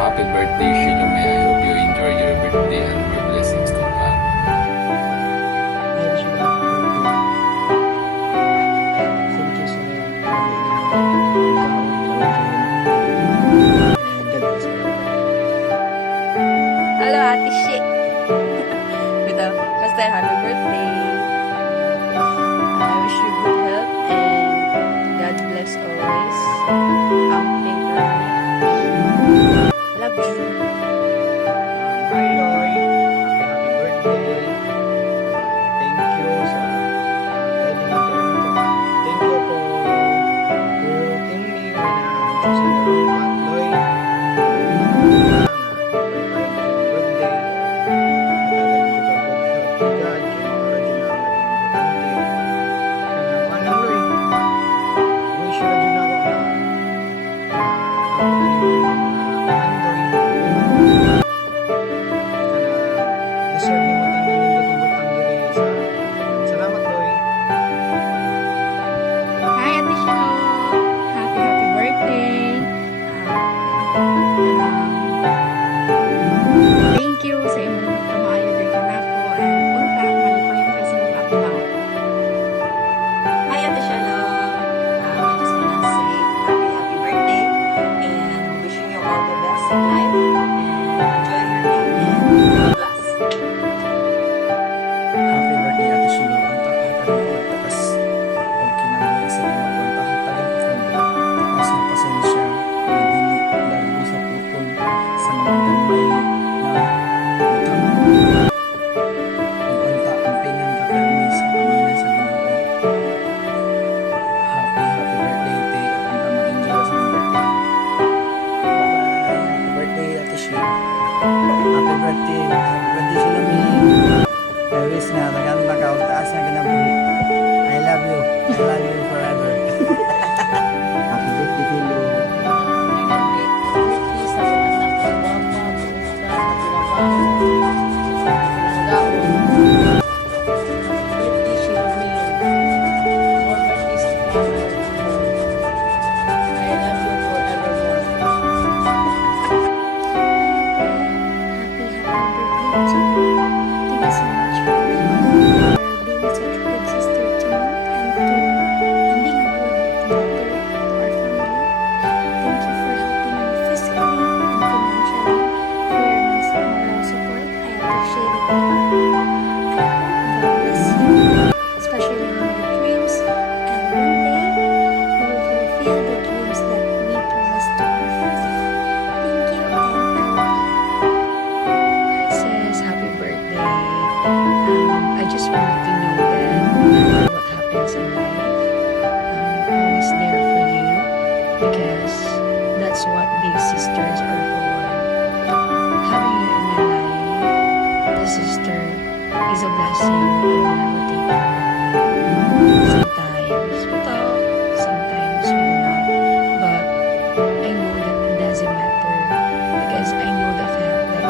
Happy birthday, Shilome. I hope you enjoy your birthday and more blessings to come. Hello, Ate Shi. Ito, basta happy birthday. I wish you good health and God bless always. I'm praying for you. Love you. Hi Loy, happy birthday. Thank you sa guiding interview. Thank you for rewarding me when I'm choosing the wrong path, Loy. Verifying the iyong birthday. Matagal nito ka good health ni God. Kaya maura dyan na ang naging importante. Kaya naman Loy, wish you dyan ako na kapunin mo yung mga andoy. Deserve ni mo tanang nindot ibutang diri sa salamat Loy. Hi, Ate Shilo. Happy birthday. Thank you sa imong kamaayo diri kanako and unta malipay na kasi imong adlaw. Hi, Ate Shalom. I just want to say happy birthday and wishing you all the best in life and enjoy your day and God bless. Happy birthday Ate Shilo. Ang takatagan ko takas kung kinabuhi sa iyo. Ang takatagan ko takas na pasensya na dili largo sa putol sa mga damay na utang. Kung anta ang pinang kapermi sa pamana sa Ginoo. Happy birthday te. Ang mag-enjoy ka sa mong birthday. Bye-bye. Happy birthday Ate Shilo. Happy birthday. Happy birthday Shilo. I wish na naganda ka o taas na kinabuhi. I love you. I love you forever. Happy birthday, Philo. Sis, happy birthday. I just want you to know that no matter what happens in life, I'm always there for you because that's what big sisters are for. Having you in my life, the sister, is a blessing I will never take for granted. Sometimes we talk, sometimes we do not, but I know that it doesn't matter because I know the fact that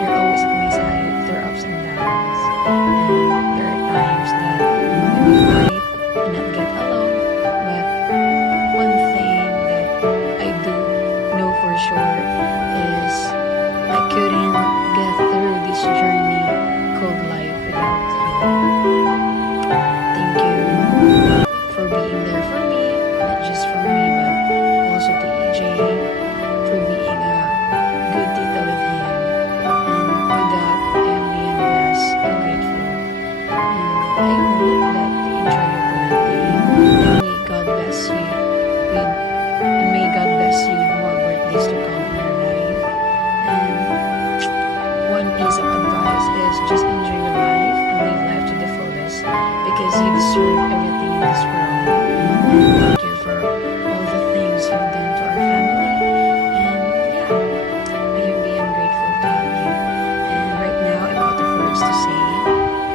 you're always at my side through ups and downs. And there are times that when we fight and not get along, but one thing that I do know for sure is I couldn't get through this journey called life without you. Thank you for being there for me, not just for me, but also to EJ, for being a good tita with him. And with that, I am beyond blessed and grateful. And I hope that you enjoy your birthday. And may God bless you with more birthdays to come in your life. And one piece of advice is just enjoy your life and live life to the fullest because you deserve everything in this world. And thank you for all the things you've done to our family. And yeah, I am beyond grateful to have you. And right now, I'm out of words to say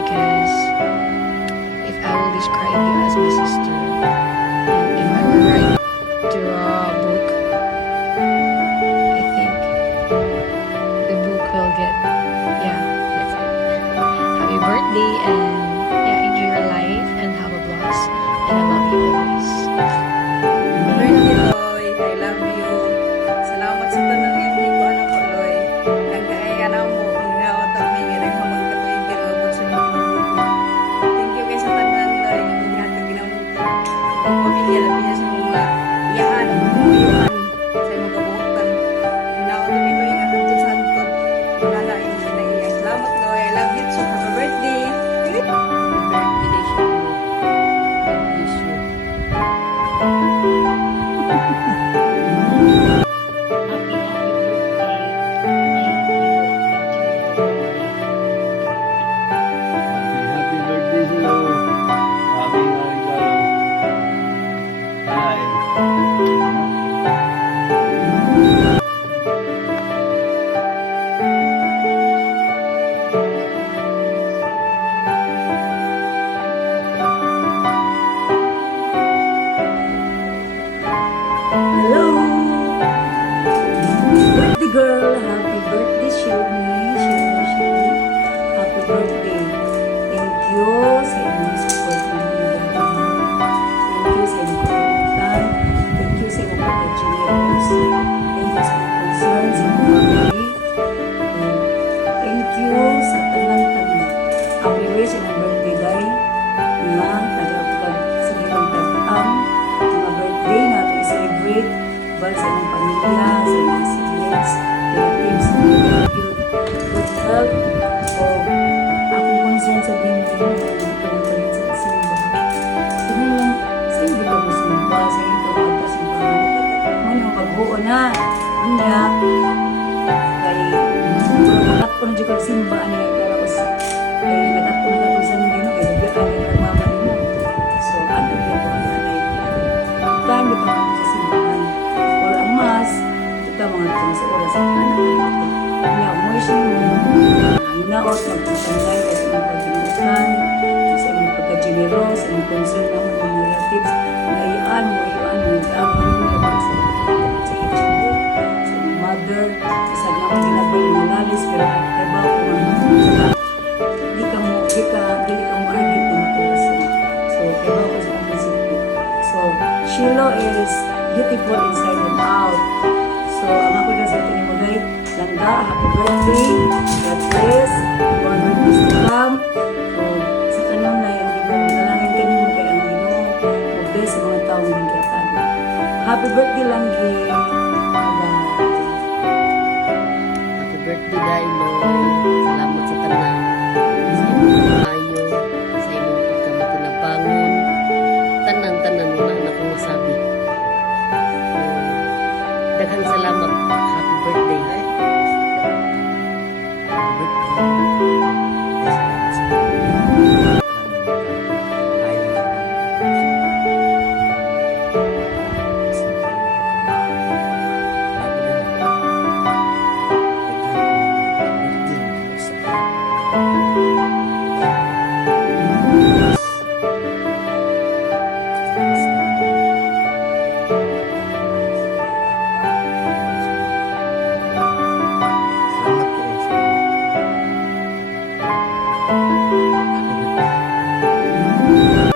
because if I will describe you as my sister, and if I were write to a book, I think the book will get, yeah, that's it. Happy birthday and yeah, enjoy your life and have a blast. And I love you always. Happy birthday, Loy. I love you. Salamat sa mga concern sa mga family. Thank you sa tanan-tanan. Happy wish sa mga birthday day na nagapag sa ibang tagtaang mga birthday na ito i-celebrate bal sa mga pamilya, sa mga siblings, relatives, good health, o akong concern sa binigay na itong palit sa simba. Tingnan lang, sa hindi ka mo simba, sa hindi ka mo agta simbahan. Ano yung pagbuo na, niya, kay makat ko na dyan kag simba, ano yung karos, kay makat ko na katusan din, kay nagbiaan yung nagmamali mo. So, ano yung po ang nanay niya. Dahil ka mo sa simbahan. Or ang mas, ito mga ito sa oras at anak na ito. Kaya, wish mo, hinaot, magpasanay, kasi mga pagbinutan, sa imong pagka-generous, sa imong concern ng mga relatives, mayaan mo, nag-aamon mo, sa ichibok, sa imong mother, isa na akong ginagawin mo analis, pero trabaho ko nga, di ka mo argue kung matulasan. So, trabaho ko sa mga prinsipyo. So, Shiloh is beautiful inside and out. So, ang ako na sa tinimagay, Langga, happy birthday, God bless, more birthdays to come. So, sa tanong na yung Ginoo, nalangin ka niyo kay ang Ginoo, mag-bless sa mga taong nagkatago. Happy birthday, Langgi. Bye-bye. Happy birthday, Dailoy. Salamat sa tanan. Sa imong kamayo, sa imong pagkamatinabangon. Tanan-tanan mo na akong masabi. Daghang salamat. Happy birthday.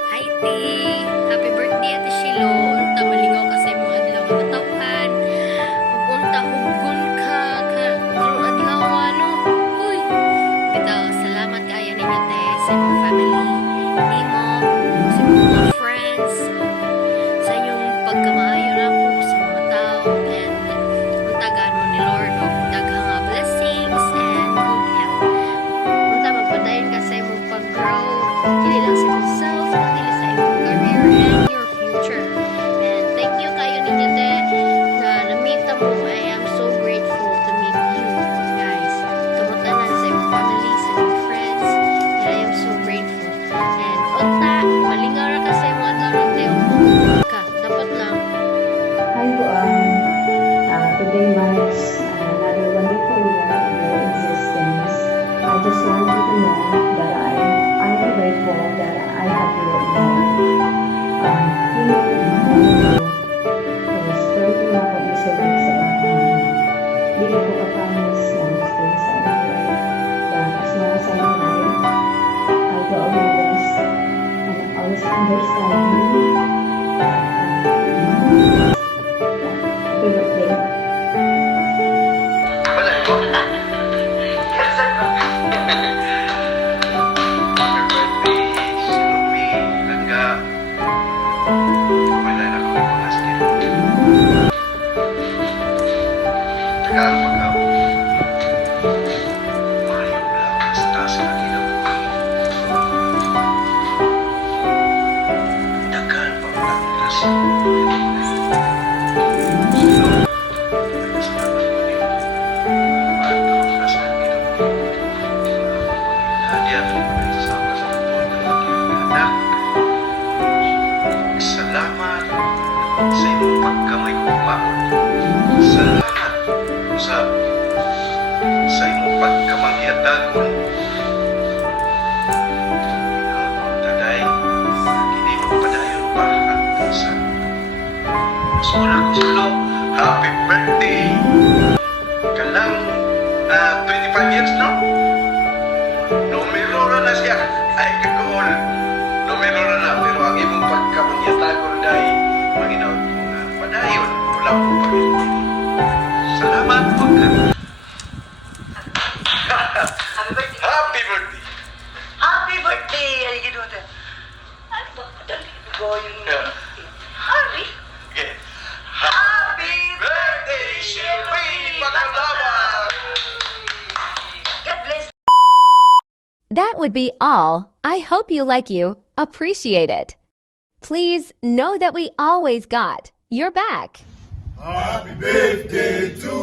Hi, T! Happy birthday, Ate Shilo. Unta, malingaw ka sa imong adlaw nga natawhan. Unta, hugon ka. Karong adlaw, no? Uy! Bitaw, salamat kaya ninyo, te, sa imong family. Nimo, sa imong mga friends, sa inyong pagkamaayo na ako sa mga tao. And, untagan mo ni Lord og daghang nga blessings and good health. Unta, magpadayon ka sa imong pag-grow. Dili lang sa imong self, kundi sa imong career and your future. And thank you kayo ninyo, te, na namita mo. I am so grateful to meet you, guys. Kamutanan sa imong family, sa imong friends. And I am so grateful. And unta, malingaw ra ka sa imong adlaw, te. Ka, dapat lang. Hi, Buang. Today marks another wonderful year of your existence. I just want you to know that I am grateful that I have you in my life. You know, is working ako usually sa inyo. Hindi ko kapanis na gusto sa inyo. But as long as I'm alive, I'll do all my best and always understand you. Happy birthday. Salamat sa imong pagkamay kumaon. Salamat sa imong pagkamanghiatagon. Taday, hindi mo padayon pa hanggang sa mas muna ko silo. Happy birthday! Kalang 25 years, no? Numero na siya. Ay, kagool. Numero na, pero ang imong pagkamangyatagon dahil manginaw mo nga padayon. Wala po pag would be all. I hope you like you. Appreciate it. Please know that we always got your back. Happy birthday to